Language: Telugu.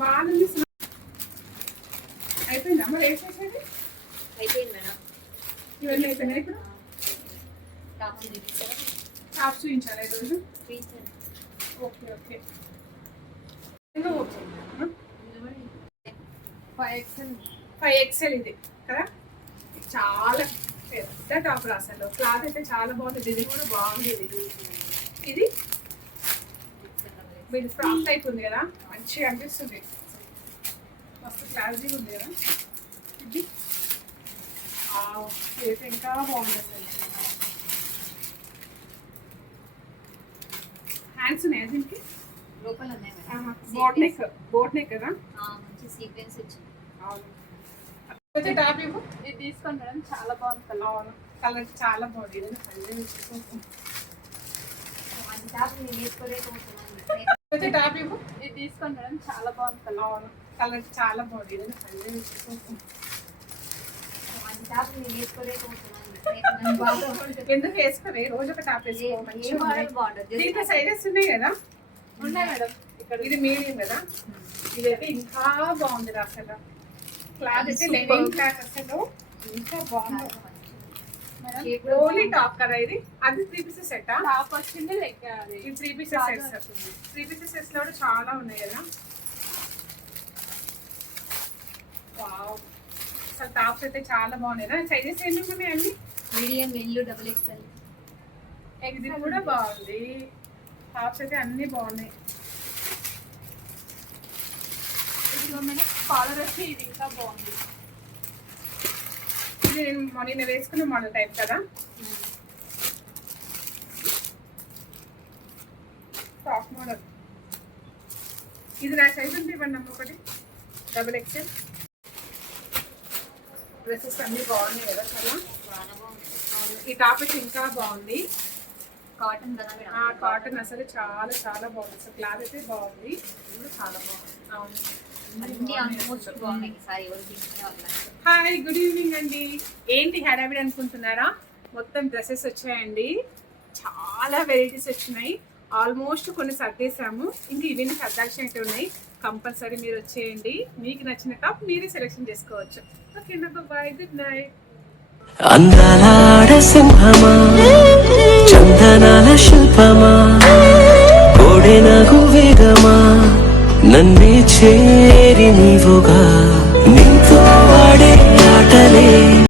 బాగుంది. అయిపోయిందా మరి వేసేసేది? అయిపోయింది మేడం. ఇవన్నీ అయిపోయినాయి. ఇప్పుడు టాప్ చూపించాలి ఈరోజు. Okay okay. 5XL ఇది కదా. చాలా పెద్ద టాప్ అసలు. క్లాత్ అయితే చాలా బాగుంది. ఇది కూడా బాగుంది. ఇది ఇది ఫ్రాక్ టైప్ ఉంది కదా, మంచిగా అనిపిస్తుంది. మస్తు క్లారిటీగా ఉంది కదా. ఇది అయితే ఇంకా బాగుంది అసలు. హ్యాండ్స్ ఉన్నాయా దీనికి? లోపల ఉన్నాయి మేడం. బోట్ నెక్ కదా. మంచి సీక్వెన్స్ వచ్చింది. అవును. టాప్ ఇవ్వు. ఇది తీసుకోండి మేడం, చాలా బాగుంది కలర్. అవును, కలర్ చాలా బాగుంది. ఇది టాప్ ఇవ్వు. ఇది తీసుకోండి మేడం, చాలా బాగుంది కలర్. అవును, కలర్ చాలా బాగుంది. ఎందుకు వేసుకోవే? రోజు ఒక టాప్ వేసుకో. దీంట్లో సైజెస్ ఉన్నాయి కదా. ఉన్నాయి మేడం. ఇది మీడియం కదా. ఇదైతే ఇంకా బాగుంది అసలు. క్లాత్ అయితే లెనిన్ క్లాత్ అసలు ఇంకా బాగుంది. ఓన్లీ టాప్ కదా ఇది. అది 3 పీసెస్ సెట్. టాప్ వచ్చింది లైక్ ఇది 3 పీసెస్ సెట్స్. 3 పీసెస్ సెట్స్ లో కూడా చాలా ఉన్నాయి కదా. వావ్, అసలు టాప్స్ అయితే చాలా బాగున్నాయి కదా. సైజెస్ ఎన్ని ఉన్నాయి అండి? Medium, L, XXL. ఇది కూడా బాగుంది. టాప్స్ అయితే అన్ని బాగున్నాయి. కాలర్ వచ్చి ఇది ఇంకా బాగుంది. ఇది నేను వేసుకున్న మోడల్ టైప్ కదా. టాప్ మోడల్ ఇది. నా సైజ్ ఉంది ఇవ్వండి అమ్మ. ఒకటి XXL. డ్రెస్సెస్ అన్ని బాగున్నాయి కదా చాలా. ఈ టాప్ అయితే ఇంకా బాగుంది. కాటన్ కదా. కాటన్ అసలు చాలా చాలా బాగుంది. అసలు క్లాత్ అయితే బాగుంది. చాలా బాగుంది. అవును. హాయ్, గుడ్ ఈవినింగ్ అండి. ఏంటి హడావిడి అనుకుంటున్నారా? మొత్తం డ్రెస్సెస్ వచ్చాయండి. చాలా వెరైటీస్ వచ్చినాయి. ఆల్మోస్ట్ కొన్ని సర్దేశాము. ఇంక ఇవన్నీ సర్దాల్సిన అయితే ఉన్నాయి. కంపల్సరీ మీరు వచ్చేయండి. మీకు నచ్చిన టాప్ మీరే సెలెక్షన్ చేసుకోవచ్చు. Okay, bye, good night. అందాల సింహమా, చందనాల శిల్పమా, కోడెనగు వేగమా, నన్నే చేరి నీవుగా నీతో ఆడే ఆటలే.